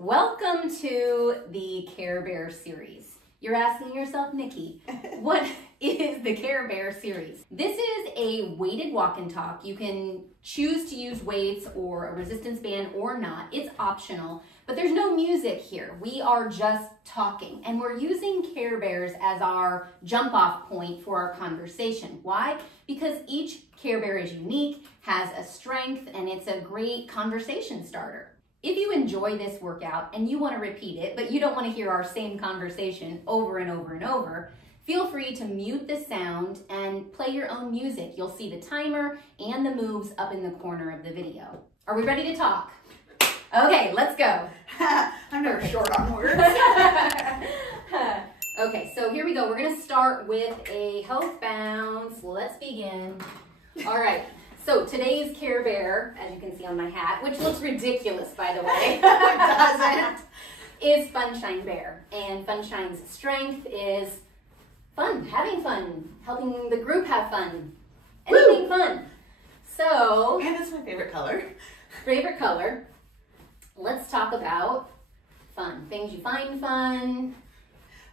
Welcome to the 𝗙𝗢𝗟𝗟𝗪 series. You're asking yourself, Nikki, what is the 𝗙𝗢𝗟𝗟𝗪 series? This is a weighted walk and talk. You can choose to use weights or a resistance band or not. It's optional, but there's no music here. We are just talking, and we're using 𝗙𝗢𝗟𝗟𝗪s as our jump off point for our conversation. Why? Because each 𝗙𝗢𝗟𝗟𝗪 is unique, has a strength, and it's a great conversation starter. If you enjoy this workout and you want to repeat it, but you don't want to hear our same conversation over and over and over, feel free to mute the sound and play your own music. You'll see the timer and the moves up in the corner of the video. Are we ready to talk? Okay, let's go. I'm never short on words. Okay, so here we go. We're going to start with a health bounce. Let's begin. All right. So today's 𝗙𝗢𝗟𝗟𝗪, as you can see on my hat, which looks ridiculous, by the way, It doesn't. is Funshine Bear. And Funshine's strength is fun, having fun, helping the group have fun, anything fun. So, And it's my favorite color. favorite color. Let's talk about fun, things you find fun.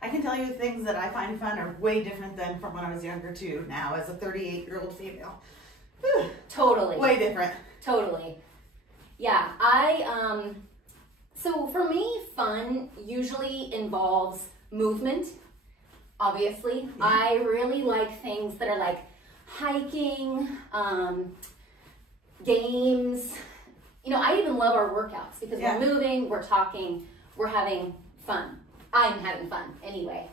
I can tell you things that I find fun are way different than from when I was younger too, now as a 38-year-old female. Totally. Way different. Totally. Yeah, so for me, fun usually involves movement, obviously. Yeah. I really like things that are like hiking, games. You know, I even love our workouts because we're moving, we're talking, we're having fun. I'm having fun anyway.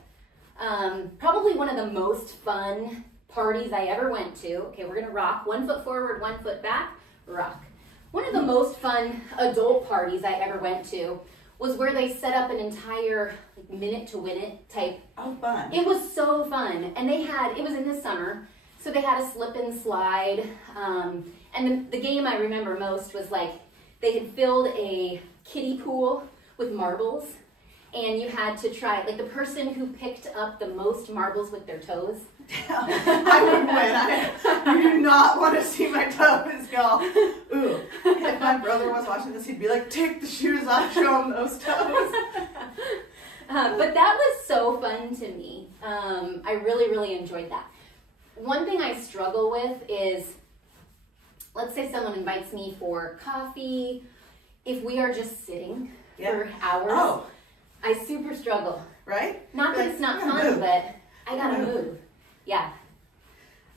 Probably one of the most fun parties I ever went to. Okay, we're gonna rock. 1 foot forward, 1 foot back, rock. One of the most fun adult parties I ever went to was where they set up an entire minute to win it type. Oh, fun. It was so fun. And they had, it was in the summer, so they had a slip and slide. And the game I remember most was like, they had filled a kiddie pool with marbles, and you had to try, like the person who picked up the most marbles with their toes. I would win. I do not want to see my toes, y'all. Ooh, if my brother was watching this, he'd be like, take the shoes off, show him those toes. But that was so fun to me. I really, really enjoyed that. One thing I struggle with is, let's say someone invites me for coffee. If we are just sitting for hours, I super struggle. Right? Not that it's not fun, but I gotta move. Yeah.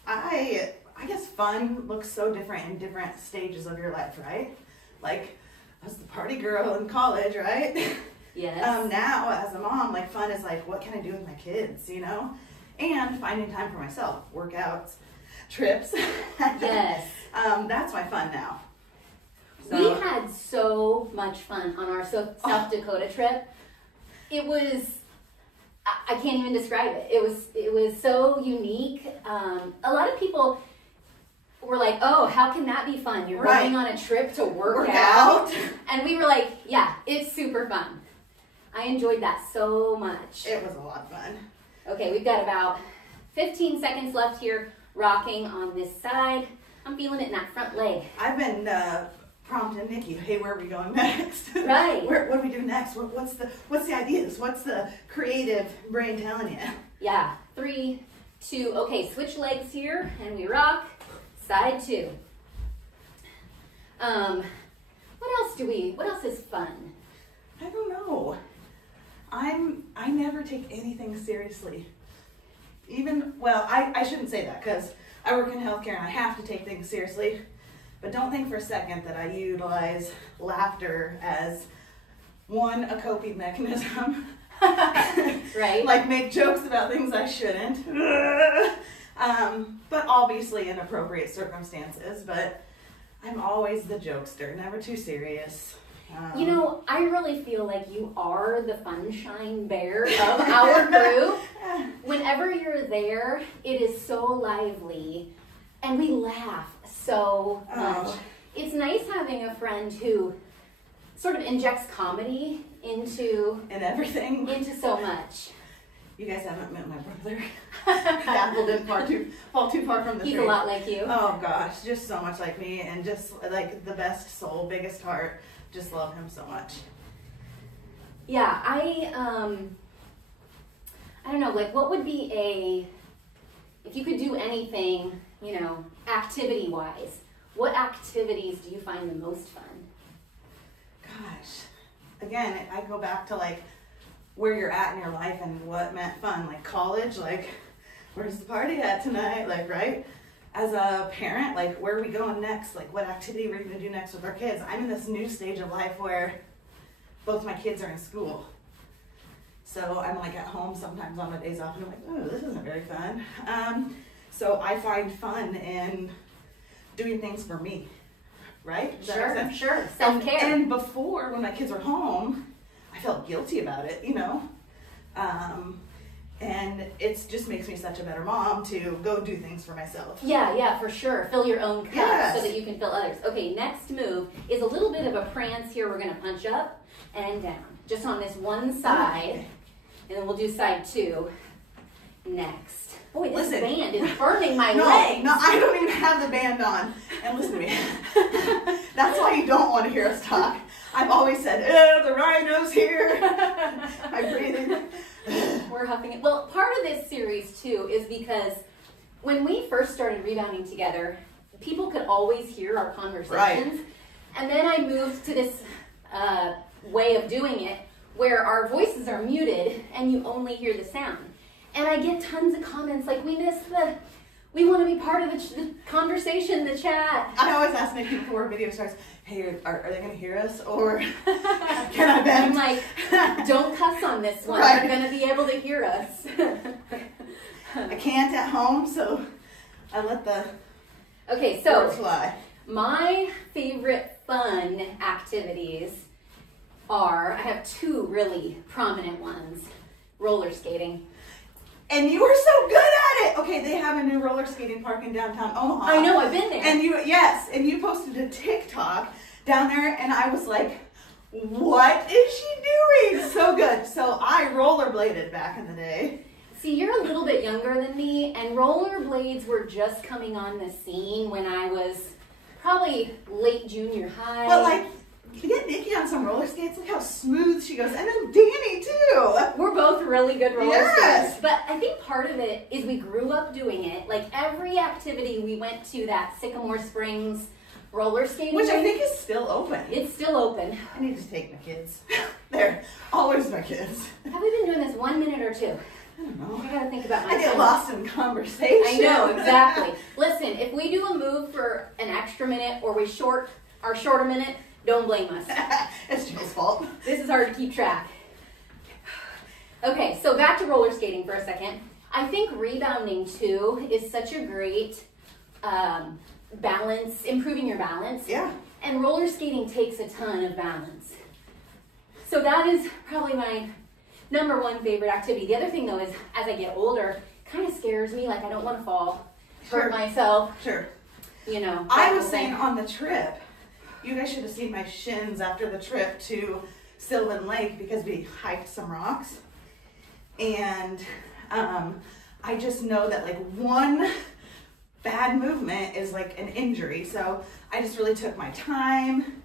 I guess fun looks so different in different stages of your life, right? Like, I was the party girl in college, right? Yes. Now, as a mom, like, fun is like, what can I do with my kids, you know? And finding time for myself, workouts, trips. Yes. That's my fun now. So. We had so much fun on our South Dakota trip. It was, I can't even describe it. It was so unique. A lot of people were like, oh, how can that be fun? You're going on a trip to work out. And we were like, yeah, it's super fun. I enjoyed that so much. It was a lot of fun. Okay, we've got about 15 seconds left here, rocking on this side. I'm feeling it in that front leg. I've been prompting Nikki, hey, where are we going next? Right. What do we do next? What's the ideas? What's the creative brain telling you? Yeah, 3, 2, okay, switch legs here, and we rock, side 2. What else is fun? I don't know. I never take anything seriously. I shouldn't say that because I work in healthcare and I have to take things seriously. But don't think for a second that I utilize laughter as a coping mechanism. Right. Like make jokes about things I shouldn't. But obviously in appropriate circumstances. But I'm always the jokester, never too serious. You know, I really feel like you are the Funshine Bear of our group. Whenever you're there, it is so lively. And we laugh so much. It's nice having a friend who sort of injects comedy into everything. Into so much. You guys haven't met my brother. The apple didn't fall too far from the tree. He's a lot like you. Oh gosh, just so much like me, and just like the best soul, biggest heart. Just love him so much. Yeah, I don't know, like what would be if you could do anything, you know, activity-wise, what activities do you find the most fun? Gosh, again, I go back to like where you're at in your life and what meant fun. Like college, like where's the party at tonight? Like, right? As a parent, like where are we going next? Like what activity we're gonna do next with our kids? I'm in this new stage of life where both my kids are in school. So I'm like at home sometimes on my days off and I'm like, oh, this isn't very fun. So I find fun in doing things for me, right? Does that make sense? Sure, self-care. And before, when my kids were home, I felt guilty about it, you know? And it just makes me such a better mom to go do things for myself. Yeah, for sure. Fill your own cup Yes. so that you can fill others. Okay, next move is a little bit of a prance here. We're gonna punch up and down, just on this one side, Okay. and then we'll do side 2 next. Boy, this Listen. band is burning my No, legs. no, I don't even have the band on. And listen to me. That's why you don't want to hear us talk. I've always said, the rhino's here. I'm breathing. We're huffing it. Well, part of this series too is because when we first started rebounding together, people could always hear our conversations. Right. And then I moved to this way of doing it where our voices are muted and you only hear the sound. And I get tons of comments like, we want to be part of the conversation, the chat. I always ask Nikki before a video starts, hey, are they going to hear us? Or can I bend? I'm like, don't cuss on this one. Right. They're going to be able to hear us. I can't at home, so I let the Okay, so words fly. my favorite fun activities are, I have 2 really prominent ones. Roller skating. And you were so good at it. Okay, they have a new roller skating park in downtown Omaha. I know, I've been there. And and you posted a TikTok down there, and I was like, what is she doing? So good. So I rollerbladed back in the day. See, you're a little bit younger than me, and rollerblades were just coming on the scene when I was probably late junior high. But like, you get Nikki on some roller skates, look how smooth she goes. And then Danny too. We're both really good roller Yes. skaters. But I think part of it is we grew up doing it. Like every activity, we went to that Sycamore Springs roller skating. Which I rink. think is still open. It's still open. I need to take my kids. They're always my kids. Have we been doing this 1 minute or 2? I don't know. I gotta think about my I get time. lost in conversation. I know, exactly. Listen, if we do a move for an extra minute or we short a minute, don't blame us. It's Jill's fault. This is hard to keep track. Okay, so back to roller skating for a second. I think rebounding too is such a great balance, improving your balance. Yeah. And roller skating takes a ton of balance. So that is probably my number 1 favorite activity. The other thing though is as I get older, kind of scares me, like I don't want to fall, hurt myself, Sure. you know. I that was whole saying thing. on the trip, you guys should have seen my shins after the trip to Sylvan Lake because we hiked some rocks. And I just know that like one bad movement is like an injury. So I just really took my time.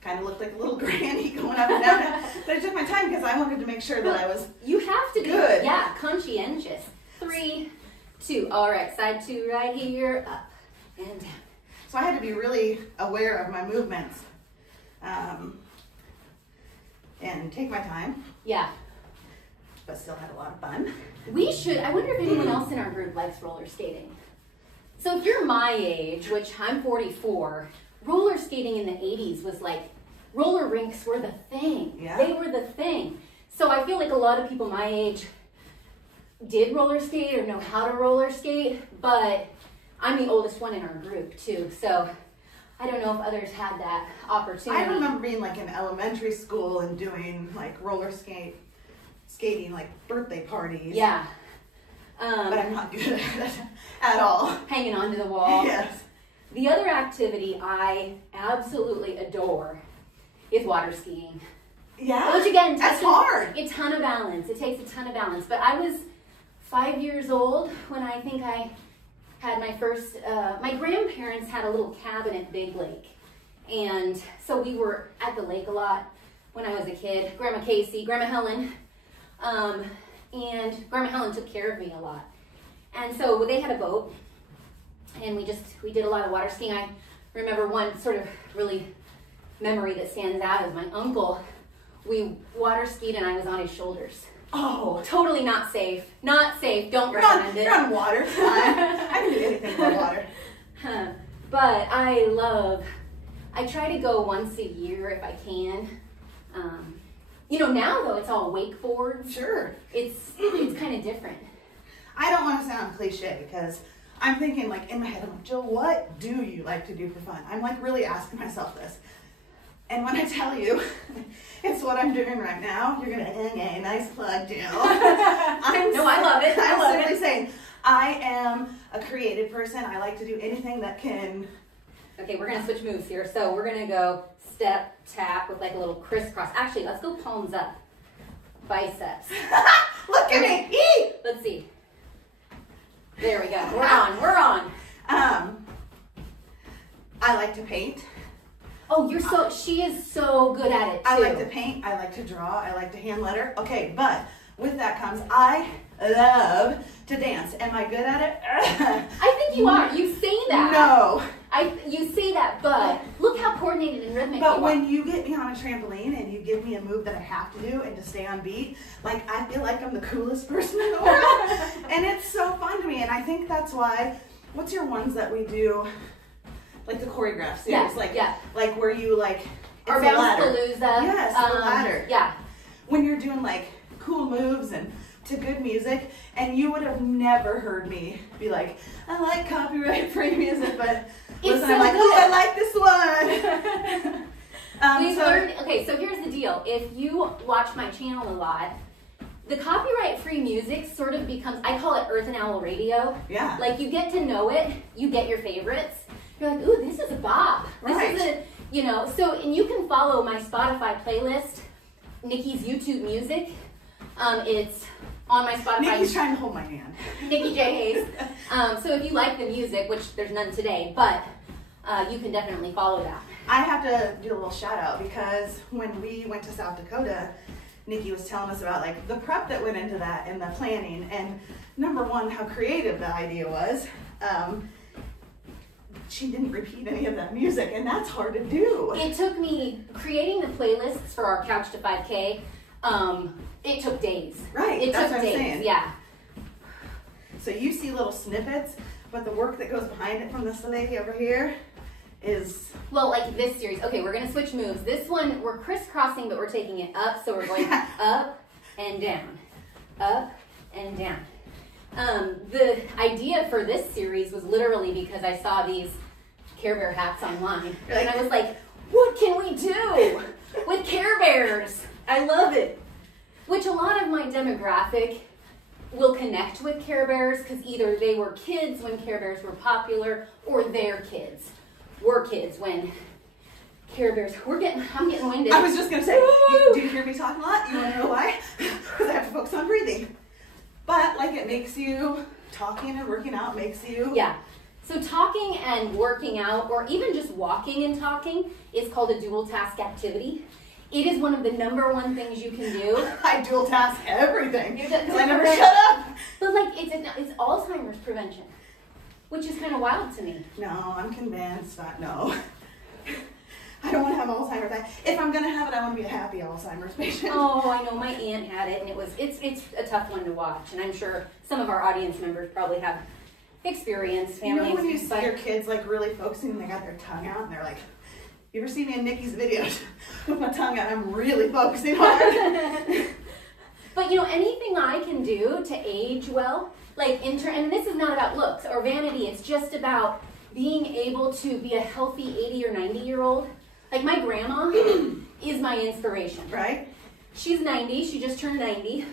Kind of looked like a little granny going up and down. But I took my time because I wanted to make sure that I was You have to be, good. yeah, conscientious. 3, 2. All right, side 2 right here, up and down. So I had to be really aware of my movements and take my time, Yeah. but still had a lot of fun. We should, I wonder if anyone else in our group likes roller skating. So if you're my age, which I'm 44, roller skating in the 80s was like, roller rinks were the thing. Yeah. They were the thing. So I feel like a lot of people my age did roller skate or know how to roller skate, but I'm the oldest one in our group too. So I don't know if others had that opportunity. I remember being like in elementary school and doing like roller skating like birthday parties. Yeah. But I'm not good at it at all. Hanging onto the wall. Yes. The other activity I absolutely adore is water skiing. Yeah. Which again, that's takes hard. a ton of balance. It takes a ton of balance. But I was 5 years old when I think I had my first, my grandparents had a little cabin at Big Lake. And so we were at the lake a lot. when I was a kid. Grandma Casey, Grandma Helen, and Grandma Helen took care of me a lot. And so they had a boat, and we did a lot of water skiing. I remember one sort of really memory that stands out is my uncle. We water skied and I was on his shoulders. Oh, totally not safe. Not safe. Don't recommend it. You're on water. Fine. I can do anything with water. But I try to go once a year if I can. You know, now though it's all wakeboards. Sure. It's kind of different. I don't want to sound cliche because I'm thinking like in my head, I'm like, Jill, what do you like to do for fun? I'm like really asking myself this. And when I tell you it's what I'm doing right now, you're gonna, nice plug, Jill. I love it. I'm simply saying, I am a creative person. I like to do anything that can. Okay, we're gonna switch moves here. So we're gonna go step, tap with like a little crisscross. Actually, let's go palms up. Biceps. Look at me. Eee! Let's see. There we go. We're on. I like to paint. Oh, she is so good at it too. I like to paint, I like to draw, I like to hand letter. Okay, but with that comes, I love to dance. Am I good at it? I think you are. You say that. No. You say that, but look how coordinated and rhythmic you are. But when you get me on a trampoline and you give me a move that I have to do and to stay on beat, like I feel like I'm the coolest person in the world. And it's so fun to me. And I think that's why, what's your ones that we do? Like the choreograph series, like where you like, it's a ladder. Yes, the ladder. Yeah. When you're doing like cool moves and to good music, and you would have never heard me be like, I like copyright-free music, but listen, I'm like, oh, I like this one. We've learned, okay, so here's the deal. If you watch my channel a lot, the copyright-free music sort of becomes, I call it Earth and Owl radio. Yeah. Like you get to know it, you get your favorites. You're like, ooh, this is a bop. Right. This is a, you know, so, and you can follow my Spotify playlist, Nikki's YouTube Music. It's on my Spotify. Nikki's trying to hold my hand. Nikki J. Hayes. So if you like the music, which there's none today, but you can definitely follow that. I have to do a little shout out because when we went to South Dakota, Nikki was telling us about like the prep that went into that and the planning, and number one, how creative the idea was. She didn't repeat any of that music, and that's hard to do. It took me creating the playlists for our Couch to 5K. It took days. Right. It that's took what days. I'm saying. Yeah. So you see little snippets, but the work that goes behind it from this lady over here is, well, like this series. Okay, we're gonna switch moves. This one we're crisscrossing, but we're taking it up. So we're going up and down, up and down. The idea for this series was literally because I saw these Care Bear hats online, and I was like, what can we do with Care Bears? I love it. Which a lot of my demographic will connect with Care Bears because either they were kids when Care Bears were popular, or their kids were kids when Care Bears. I'm getting winded. I was just gonna say, do you hear me talking a lot? You wanna know why? Because I have to focus on breathing. But like it makes you, talking and working out makes you. Yeah. So talking and working out, or even just walking and talking, is called a dual task activity. It is one of the #1 things you can do. I dual task everything because I never Okay. shut up. But like it's Alzheimer's prevention, which is kind of wild to me. No, I'm convinced that no. I don't want to have Alzheimer's. If I'm gonna have it, I want to be a happy Alzheimer's patient. Oh, I know. My aunt had it, and it's a tough one to watch. And I'm sure some of our audience members probably have experienced You families. know when you see your kids like really focusing and they got their tongue out and they're like, you ever see me in Nikki's videos with my tongue out? I'm really focusing hard. But you know, anything I can do to age well, like and this is not about looks or vanity. It's just about being able to be a healthy 80 or 90-year-old. Like my grandma is my inspiration. Right? She's 90. She just turned 90.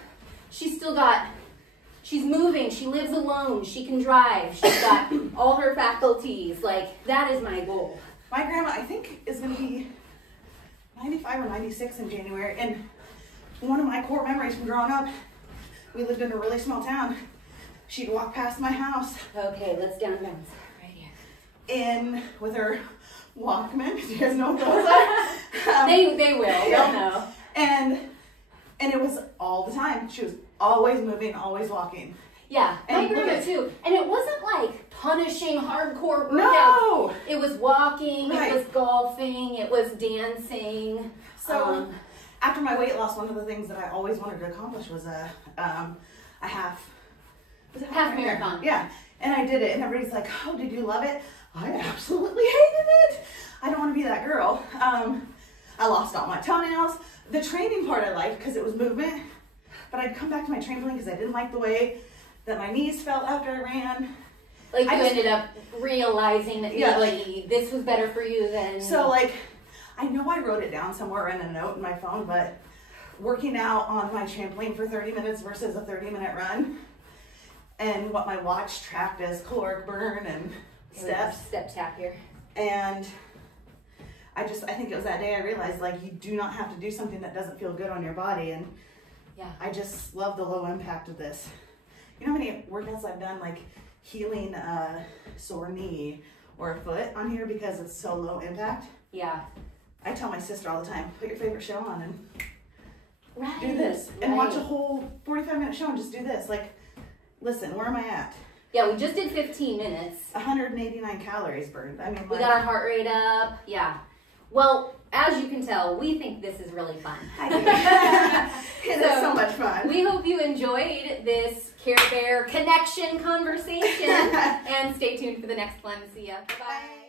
She's moving. She lives alone. She can drive. She's got all her faculties. Like, that is my goal. My grandma, I think, is going to be 95 or 96 in January. And one of my core memories from growing up, we lived in a really small town. She'd walk past my house. Okay, let's down bounce. Right here. In with her Walkman. Do you guys know what those are? They will. Yeah. They'll know. And it was all the time. She was always moving, always walking. Yeah, my And grandma too. And it wasn't like punishing hardcore workouts. No! It was walking, Right. it was golfing, it was dancing. So after my weight loss, one of the things that I always wanted to accomplish was a half. Was it Half marathon. Yeah. And I did it, and everybody's like, "Oh, did you love it?" I absolutely hated it. I don't want to be that girl. I lost all my toenails. The training part I liked because it was movement, but I'd come back to my trampoline because I didn't like the way that my knees felt after I ran. Like you ended up realizing that maybe this was better for you than... So like, I know I wrote it down somewhere in a note in my phone, but working out on my trampoline for 30 minutes versus a 30-minute run, and what my watch tracked as caloric burn and steps. Step tap here. And I think it was that day I realized, like, you do not have to do something that doesn't feel good on your body. And yeah, I just love the low impact of this. You know how many workouts I've done, like healing a sore knee or a foot on here because it's so low impact? Yeah. I tell my sister all the time, put your favorite show on and do Right. this. And watch a whole 45-minute show and just do this. Like, listen, where am I at? Yeah, we just did 15 minutes. 189 calories burned. I mean, We got our heart rate up. Yeah. Well, as you can tell, we think this is really fun. I do. It is so much fun. We hope you enjoyed this Care Bear connection conversation. And stay tuned for the next one. See ya. Bye-bye. Bye.